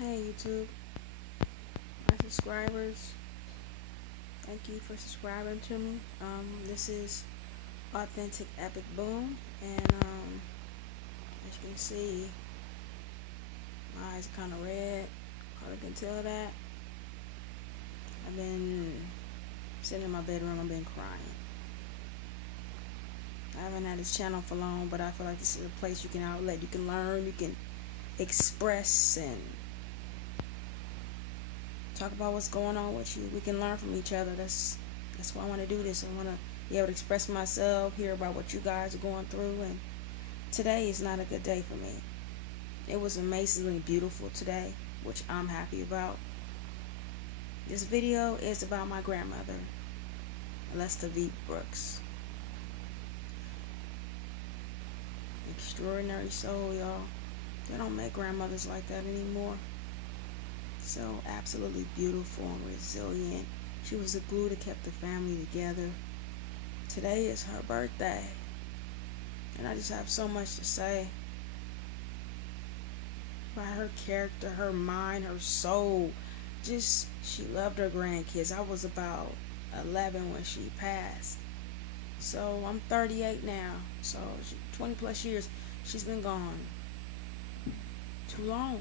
Hey YouTube, my subscribers, thank you for subscribing to me. This is Authentic Epic Boom, and as you can see, my eyes are kind of red. Probably can tell that. I've been sitting in my bedroom. I've been crying. I haven't had this channel for long, but I feel like this is a place you can outlet, you can learn, you can express and talk about what's going on with you. We can learn from each other. That's why I want to do this. I want to be able to express myself, hear about what you guys are going through. And today is not a good day for me. It was amazingly beautiful today, which I'm happy about. This video is about my grandmother, Lester V. Brooks. Extraordinary soul, y'all. They don't make grandmothers like that anymore. So absolutely beautiful and resilient. She was the glue that kept the family together. Today is her birthday, and I just have so much to say about her character, her mind, her soul. Just, she loved her grandkids. I was about 11 when she passed. So I'm 38 now. So 20 plus years she's been gone. Too long.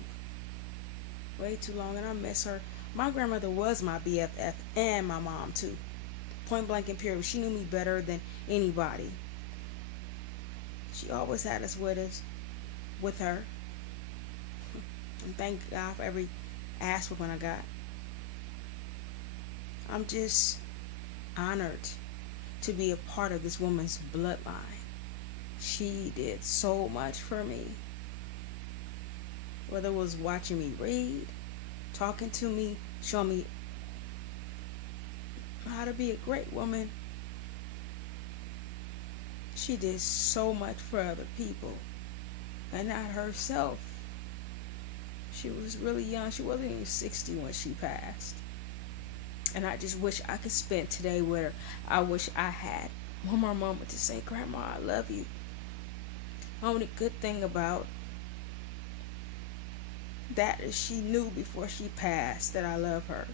Way too long, and I miss her. My grandmother was my BFF and my mom too. Point blank and period. She knew me better than anybody. She always had us with her. And thank God for every ass whooping I got. I'm just honored to be a part of this woman's bloodline. She did so much for me. Whether it was watching me read, talking to me, showing me how to be a great woman. She did so much for other people, and not herself. She was really young. She wasn't even 60 when she passed. And I just wish I could spend today with her. I wish I had one more moment to say, Grandma, I love you. The only good thing about that is she knew before she passed that I love her.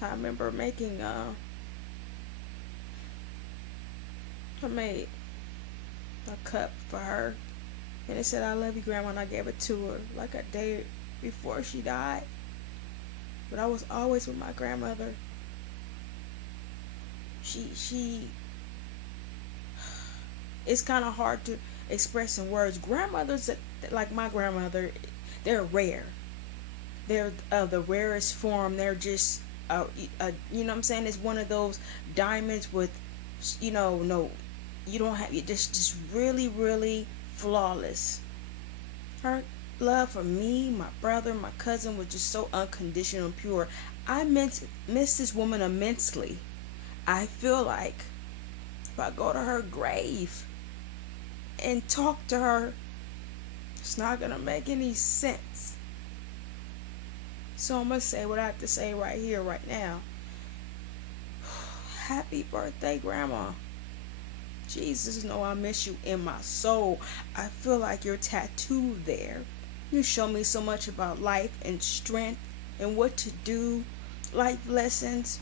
I remember making I made a cup for her, and it said I love you, Grandma, and I gave it to her like a day before she died. But I was always with my grandmother. She it's kind of hard to express in words. Grandmothers that, like my grandmother, they're rare. They're the rarest form. They're just you know what I'm saying? It's one of those diamonds with, no, you don't have, just really, really flawless. Her love for me, my brother, my cousin was just so unconditional and pure. I miss this woman immensely. I feel like if I go to her grave and talk to her, it's not gonna make any sense. So I'm gonna say what I have to say right here, right now. Happy birthday, Grandma. Jesus, know I miss you in my soul. I feel like you're tattooed there. You show me so much about life and strength and what to do, life lessons,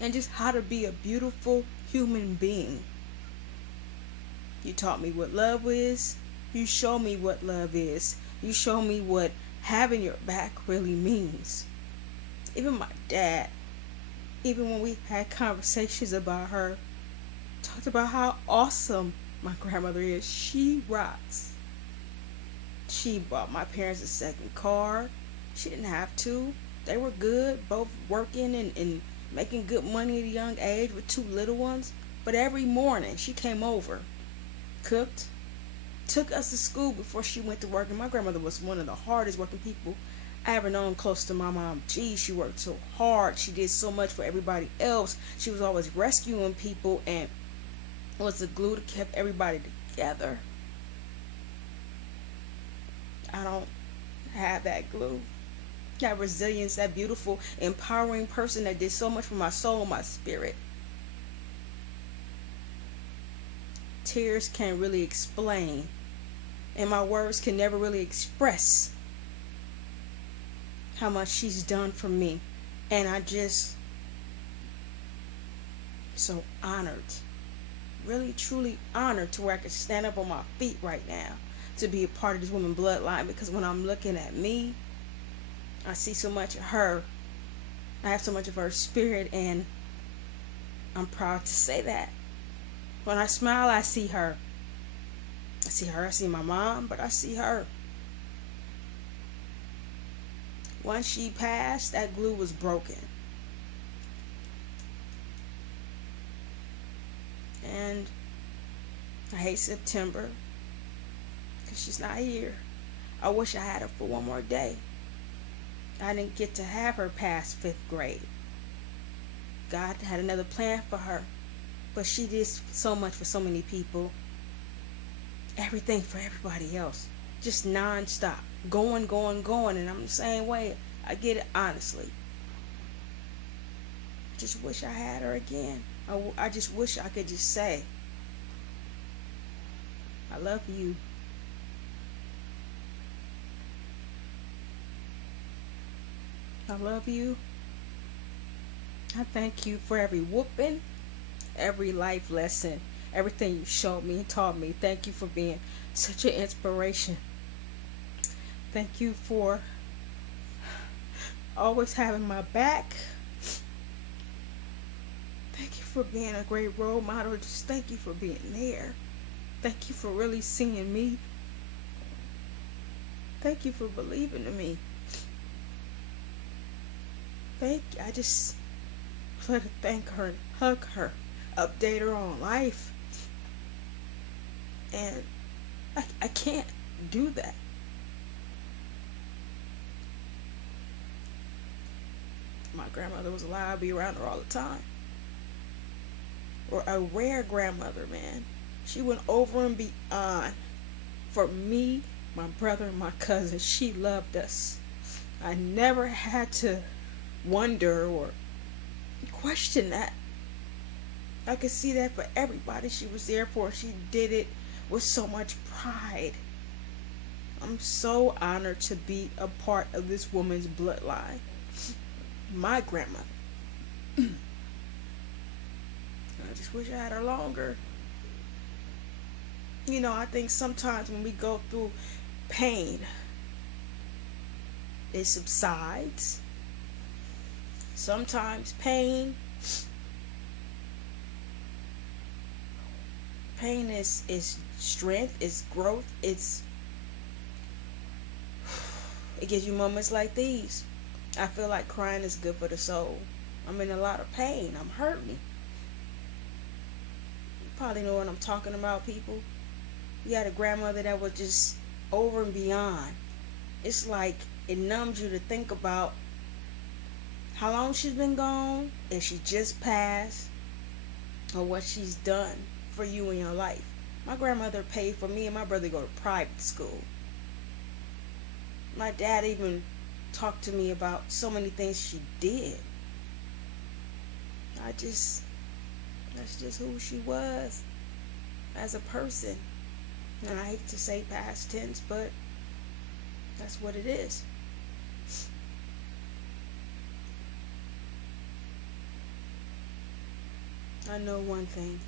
and just how to be a beautiful human being. You taught me what love is. You show me what love is. You show me what having your back really means. Even my dad, even when we had conversations about her, talked about how awesome my grandmother is. She rocks. She bought my parents a second car. She didn't have to. They were good, both working and making good money at a young age with two little ones. But every morning she came over, cooked, took us to school before she went to work. And my grandmother was one of the hardest working people I ever known, close to my mom. Geez, she worked so hard. She did so much for everybody else. She was always rescuing people and was the glue that kept everybody together. I don't have that glue. That resilience, that beautiful, empowering person that did so much for my soul and my spirit. Tears can't really explain, and my words can never really express how much she's done for me. And I just so honored, really truly honored to where I could stand up on my feet right now to be a part of this woman bloodline, because when I'm looking at me, I see so much of her. I have so much of her spirit, and I'm proud to say that. When I smile, I see her. I see her, I see my mom, but I see her. Once she passed, that glue was broken. And I hate September because she's not here. I wish I had her for one more day. I didn't get to have her past 5th grade. God had another plan for her. But she did so much for so many people. Everything for everybody else. Just non-stop. Going, going, going. And I'm the same way. I get it honestly. Just wish I had her again. I just wish I could just say, I love you. I love you. I thank you for every whooping, every life lesson, everything you showed me and taught me. Thank you for being such an inspiration. Thank you for always having my back. Thank you for being a great role model. Just thank you for being there. Thank you for really seeing me. Thank you for believing in me. I just want to thank her and hug her, update her on life. And I can't do that. My grandmother was alive, I'd be around her all the time. Or a rare grandmother, man. She went over and beyond for me, my brother, and my cousin. She loved us. I never had to wonder or question that. I could see that for everybody she was there for. She did it with so much pride. I'm so honored to be a part of this woman's bloodline. My grandmother. I just wish I had her longer. You know, I think sometimes when we go through pain, it subsides. Sometimes pain is strength, it's growth, it gives you moments like these. I feel like crying is good for the soul. I'm in a lot of pain. I'm hurting. You probably know what I'm talking about, people. You had a grandmother that was just over and beyond. It's like it numbs you to think about how long she's been gone, if she just passed, or what she's done for you in your life. My grandmother paid for me and my brother to go to private school. My dad even talked to me about so many things she did. That's just who she was as a person. And I hate to say past tense, but that's what it is. I know one thing.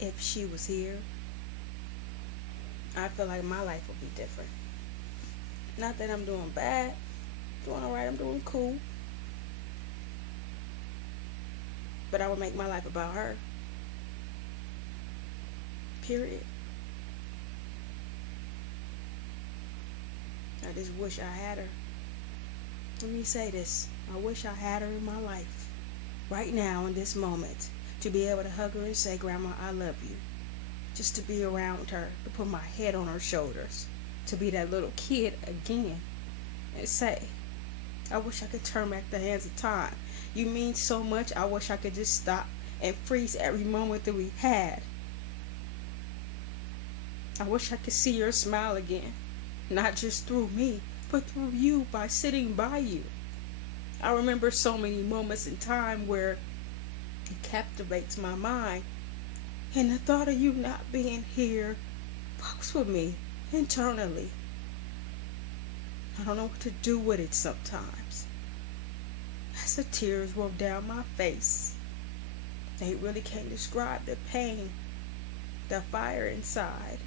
If she was here, I feel like my life would be different. Not that I'm doing bad. Doing alright, I'm doing cool. But I would make my life about her. Period. I just wish I had her. Let me say this. I wish I had her in my life. Right now, in this moment. To be able to hug her and say, Grandma, I love you. Just to be around her. To put my head on her shoulders. To be that little kid again. And say, I wish I could turn back the hands of time. You mean so much, I wish I could just stop and freeze every moment that we had. I wish I could see your smile again. Not just through me, but through you, by sitting by you. I remember so many moments in time where it captivates my mind. And the thought of you not being here fucks with me. internally. I don't know what to do with it sometimes. As the tears roll down my face, they really can't describe the pain, the fire inside.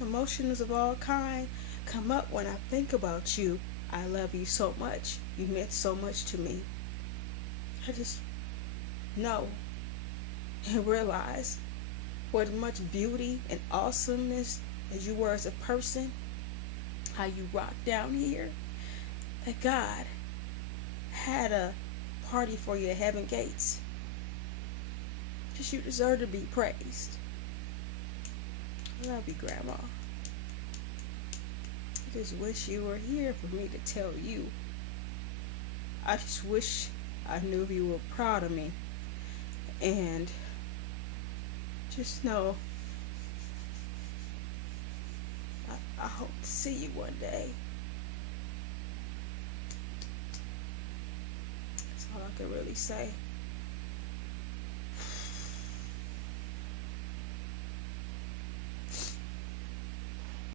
Emotions of all kind come up when I think about you. I love you so much. You meant so much to me. I just know and realize what much beauty and awesomeness as you were as a person, how you rocked down here, that God had a party for you at Heaven Gates. Just you deserve to be praised. I love you, Grandma. I just wish you were here for me to tell you. I just wish I knew you were proud of me. And just know I hope to see you one day. That's all I can really say.